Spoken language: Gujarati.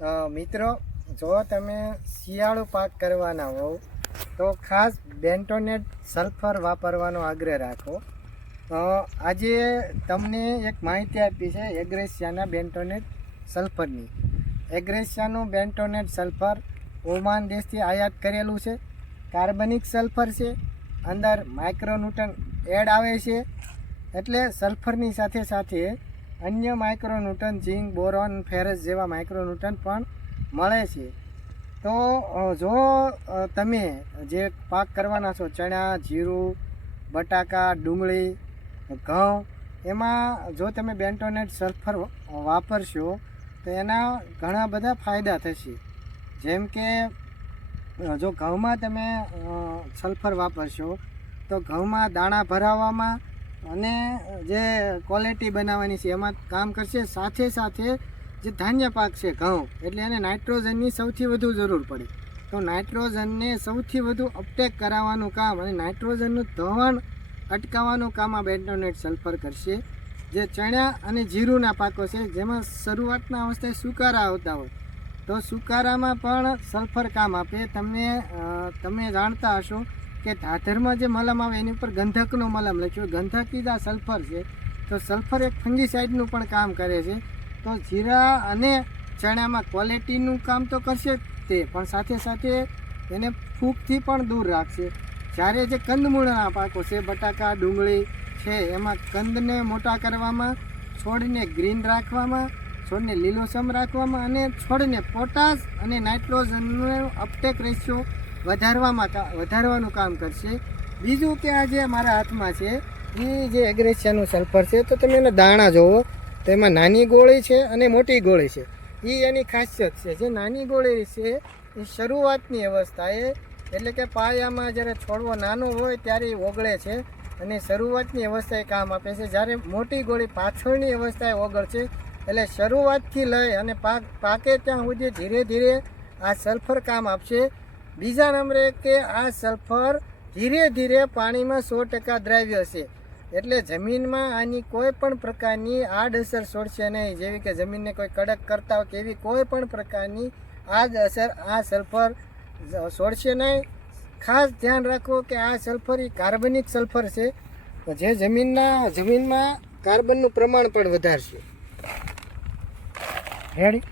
મિત્રો, જો તમે શિયાળુ પાક કરવાના હોવ તો ખાસ બેન્ટોનેટ સલ્ફર વાપરવાનો આગ્રહ રાખો. આજે તમને એક માહિતી આપી છે એગ્રેસિયાના બેન્ટોનેટ સલ્ફરની. એગ્રેસિયાનું બેન્ટોનેટ સલ્ફર ઓમાન દેશથી આયાત કરેલું છે. કાર્બનિક સલ્ફર છે, અંદર માઇક્રોન્યુટન એડ આવે છે. એટલે સલ્ફરની સાથે સાથે અન્ય માઇક્રોન્યુટન ઝીંક, બોરોન, ફેરસ જેવા માઇક્રોન્યુટન પણ મળે છે. તો જો તમે જે પાક કરવાના છો, ચણા, જીરું, બટાકા, ડુંગળી, ઘઉં, એમાં જો તમે બેન્ટોનેટ સલ્ફર વાપરશો તો એના ઘણા બધા ફાયદા થશે. જેમ કે જો ઘઉંમાં તમે સલ્ફર વાપરશો તો ઘઉંમાં દાણા ભરાવવામાં અને જે ક્વોલિટી બનાવવાની છે એમાં કામ કરશે. સાથે સાથે જે ધાન્ય પાક છે ઘઉં, એટલે એને નાઇટ્રોજનની સૌથી વધુ જરૂર પડે. તો નાઇટ્રોજનને સૌથી વધુ અપટેક કરાવવાનું કામ અને નાઇટ્રોજનનું ધોવાણ અટકાવવાનું કામ આ બેન્ટોનેટ સલ્ફર કરશે. જે ચણા અને જીરુંના પાકો છે જેમાં શરૂઆતના અવસ્થાએ સુકારા આવતા હોય તો સુકારામાં પણ સલ્ફર કામ આપે. તમે જાણતા હશો કે ધાધરમાં જે મલમ આવે એની ઉપર ગંધકનો મલમ લખ્યો, ગંધકી જ આ સલ્ફર છે. તો સલ્ફર એક ફંગીસાઇડનું પણ કામ કરે છે. તો જીરા અને ચણામાં ક્વોલિટીનું કામ તો કરશે જ તે, પણ સાથે સાથે એને ફૂગથી પણ દૂર રાખશે. જ્યારે જે કંદમૂળના પાકો છે, બટાકા, ડુંગળી છે, એમાં કંદને મોટા કરવામાં, છોડને ગ્રીન રાખવામાં, છોડને લીલોછમ રાખવામાં અને છોડને પોટાશ અને નાઇટ્રોજનનો અપટેક રેશિયો વધારવાનું કામ કરશે. બીજું કે આ જે મારા હાથમાં છે એ જે એગ્રેસિયાનું સલ્ફર છે, તો તમે એના દાણા જોવો તો એમાં નાની ગોળી છે અને મોટી ગોળી છે. એ એની ખાસિયત છે. જે નાની ગોળી છે એ શરૂઆતની અવસ્થાએ, એટલે કે પાયામાં જ્યારે છોડવો નાનો હોય ત્યારે એ ઓગળે છે અને શરૂઆતની અવસ્થાએ કામ આપે છે. જ્યારે મોટી ગોળી પાછળની અવસ્થાએ ઓગળશે. એટલે શરૂઆતથી લઈ અને પાકે ત્યાં સુધી ધીરે ધીરે આ સલ્ફર કામ આપશે. બીજા નંબરે કે આ સલ્ફર ધીરે ધીરે પાણીમાં 100% દ્રાવ્ય છે. એટલે જમીનમાં આની કોઈ પણ પ્રકારની આડઅસર છોડશે નહીં. જેવી કે જમીનને કોઈ કડક કરતા હોય કે એવી કોઈ પણ પ્રકારની આડઅસર આ સલ્ફર છોડશે નહીં. ખાસ ધ્યાન રાખો કે આ સલ્ફર એ કાર્બનિક સલ્ફર છે, જે જમીનમાં કાર્બનનું પ્રમાણ પણ વધારશે. રેડી?